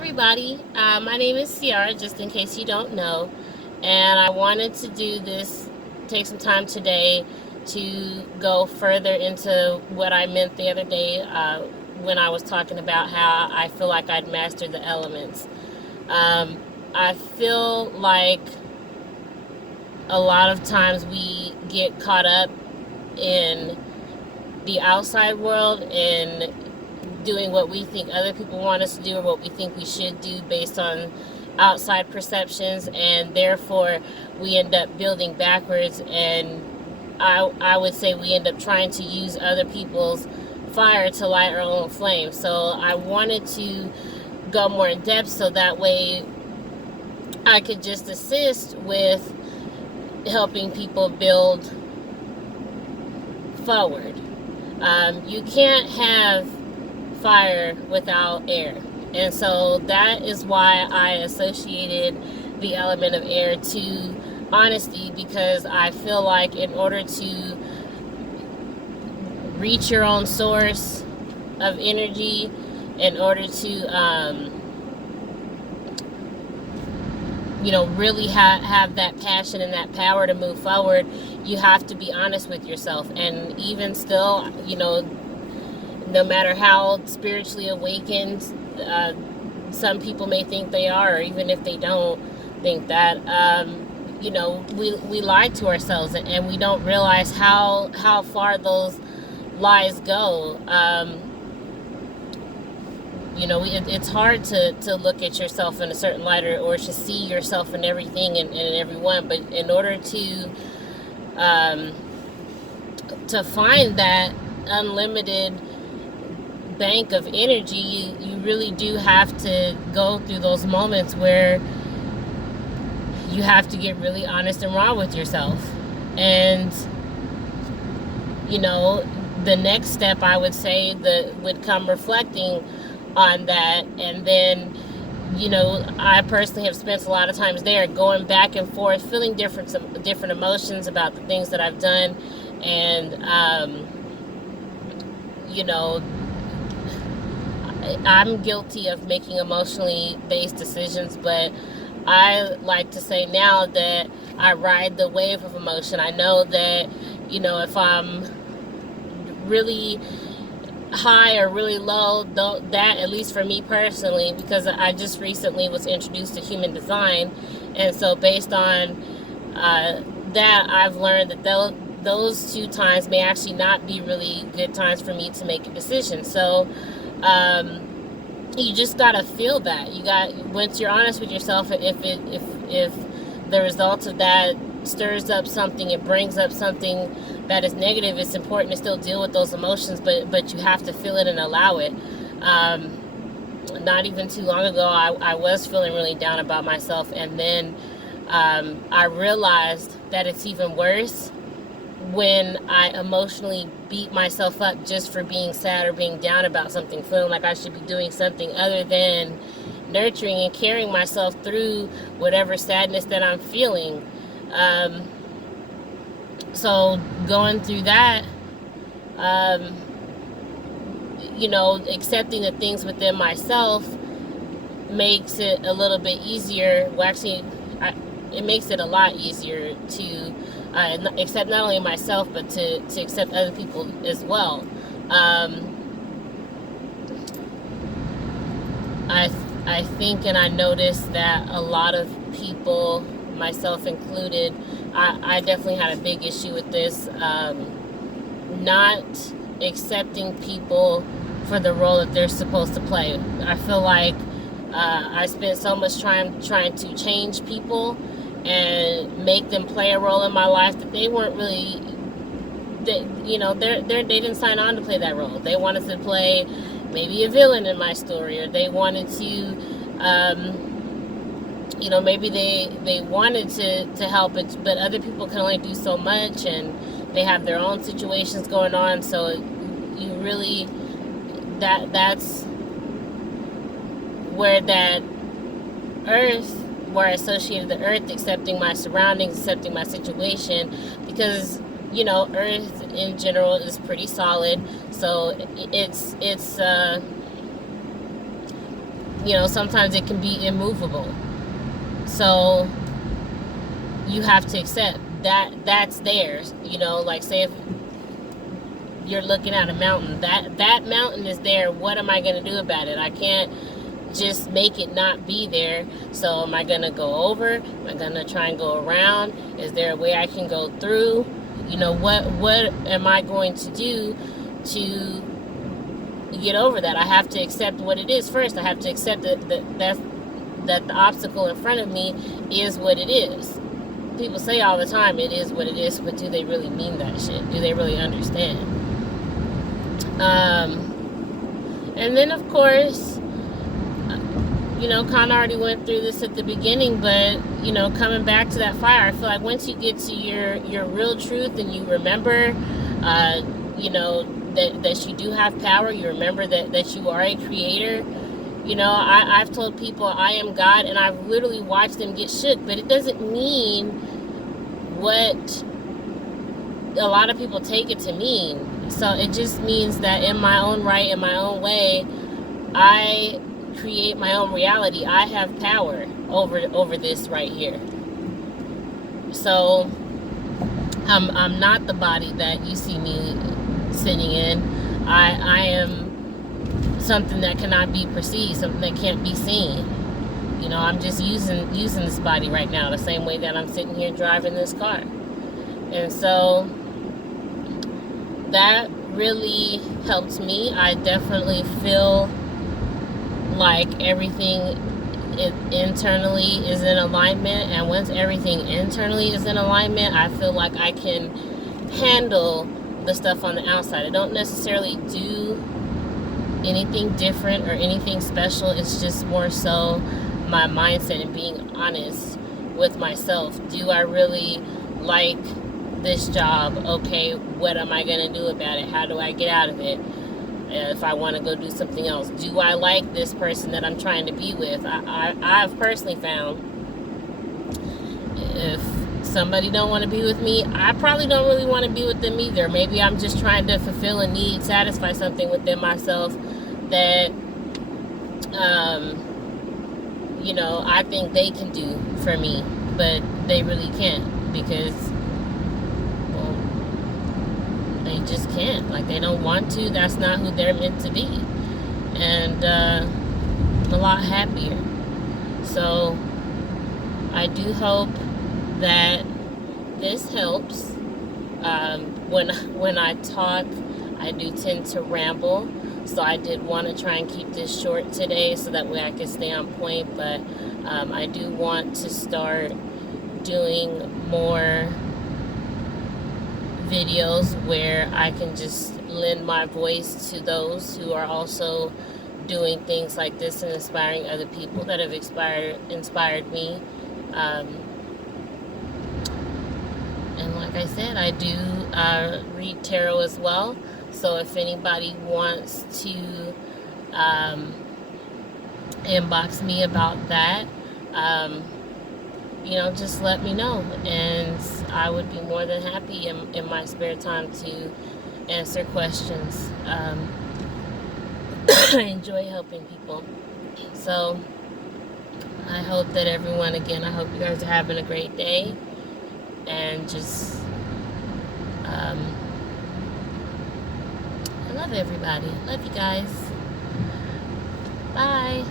everybody. My name is Ciara, just in case you don't know. And I wanted to do this, take some time today to go further into what I meant the other day when I was talking about how I feel like I'd mastered the elements. Um, I feel like a lot of times we get caught up in the outside world and doing what we think other people want us to do or what we think we should do based on outside perceptions, and therefore we end up building backwards, and I would say we end up trying to use other people's fire to light our own flame. So I wanted to go more in depth so that way I could just assist with helping people build forward. You can't have fire without air. And so that is why I associated the element of air to honesty, because I feel like in order to reach your own source of energy, in order to really have that passion and that power to move forward, you have to be honest with yourself. And even still, no matter how spiritually awakened some people may think they are, or even if they don't think that, we lie to ourselves, and we don't realize how far those lies go. It's hard to look at yourself in a certain light, or to see yourself in everything and everyone. But in order to find that unlimited bank of energy, you really do have to go through those moments where you have to get really honest and raw with yourself. And the next step, I would say, that would come reflecting on that. And then I personally have spent a lot of times there, going back and forth, feeling different emotions about the things that I've done. And I'm guilty of making emotionally based decisions, but I like to say now that I ride the wave of emotion. I know that, if I'm really high or really low, that, at least for me personally, because I just recently was introduced to human design, and so based on that, I've learned that those 2 times may actually not be really good times for me to make a decision. So you just gotta feel that. Once you're honest with yourself, if the result of that stirs up something, it brings up something that is negative, it's important to still deal with those emotions, but you have to feel it and allow it. Not even too long ago, I was feeling really down about myself, and then I realized that it's even worse when I emotionally beat myself up just for being sad or being down about something, feeling like I should be doing something other than nurturing and carrying myself through whatever sadness that I'm feeling. So going through that, accepting the things within myself makes it a little bit easier. Well, actually, it makes it a lot easier to accept not only myself, but to accept other people as well. I think, and I noticed that a lot of people, myself included, I definitely had a big issue with this, not accepting people for the role that they're supposed to play. I feel like I spent so much time trying to change people and make them play a role in my life that they weren't really, they didn't sign on to play that role. They wanted to play maybe a villain in my story, or they wanted to, maybe they wanted to help it, but other people can only do so much, and they have their own situations going on. So you really, that's where that earth, where I associated the earth, accepting my surroundings, accepting my situation, because earth in general is pretty solid. So it's sometimes it can be immovable. So you have to accept that that's theirs. Like, say if you're looking at a mountain, that mountain is there. What am I going to do about it? I can't just make it not be there. So am I going to go over? Am I going to try and go around? Is there a way I can go through? What am I going to do to get over that? I have to accept what it is first. I have to accept that the obstacle in front of me is what it is. People say all the time, it is what it is, but do they really mean that shit? Do they really understand? And then, of course, kind of already went through this at the beginning, but, coming back to that fire, I feel like once you get to your real truth and you remember, that you do have power, you remember that you are a creator. I've told people I am God, and I've literally watched them get shook, but it doesn't mean what a lot of people take it to mean. So it just means that in my own right, in my own way, I create my own reality. I have power over this right here. So I'm not the body that you see me sitting in. I am something that cannot be perceived, something that can't be seen. I'm just using this body right now the same way that I'm sitting here driving this car. And so that really helped me. I definitely feel like everything internally is in alignment, and once everything internally is in alignment, I feel like I can handle the stuff on the outside. I don't necessarily do anything different or anything special. It's just more so my mindset and being honest with myself. Do I really like this job? Okay, what am I going to do about it? How do I get out of it? If I want to go do something else, do I like this person that I'm trying to be with? I've personally found if somebody don't want to be with me, I probably don't really want to be with them either. Maybe I'm just trying to fulfill a need, satisfy something within myself that I think they can do for me, but they really can't, because, well, they just can't. Like, they don't want to. That's not who they're meant to be. And I'm a lot happier. So I do hope that this helps. When I talk, I do tend to ramble, so I did want to try and keep this short today so that way I can stay on point. But I do want to start doing more videos where I can just lend my voice to those who are also doing things like this and inspiring other people that have inspired me. And like I said, I do read tarot as well. So if anybody wants to inbox me about that, just let me know. And I would be more than happy in my spare time to answer questions. I enjoy helping people. So I hope that everyone, again, I hope you guys are having a great day. And just, I love everybody. Love you guys. Bye.